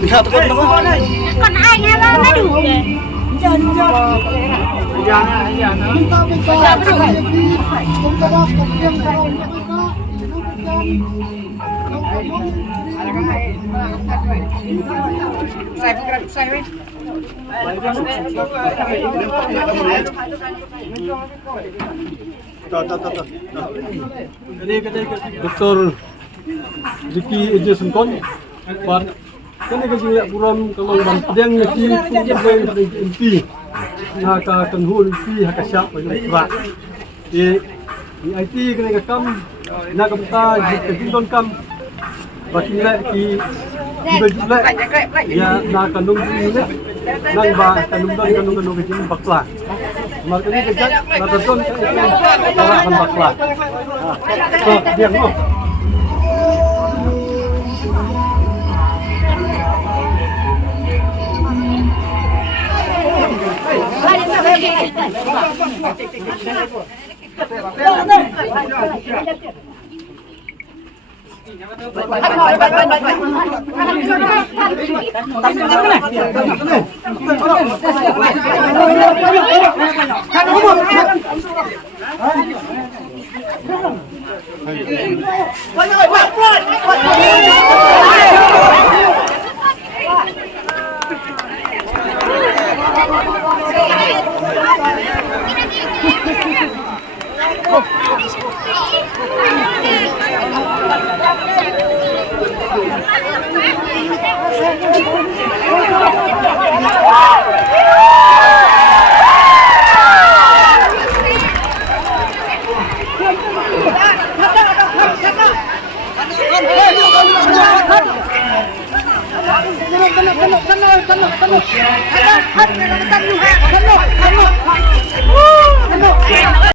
Lihat kon ai nghe nó đủ Dr. Ziki Eja Sengkon, Pak, kan dia juga buram kalau bantiang lagi punya inti, haka tenhul inti haka siap pada di IT kena kam, nak kita jikindon kam, bagi lagi juga ya nak kandung ini, nak bah kandung kecil bakla. Makanya ini kerja, nak tentu cara akan bakla. So dia mau.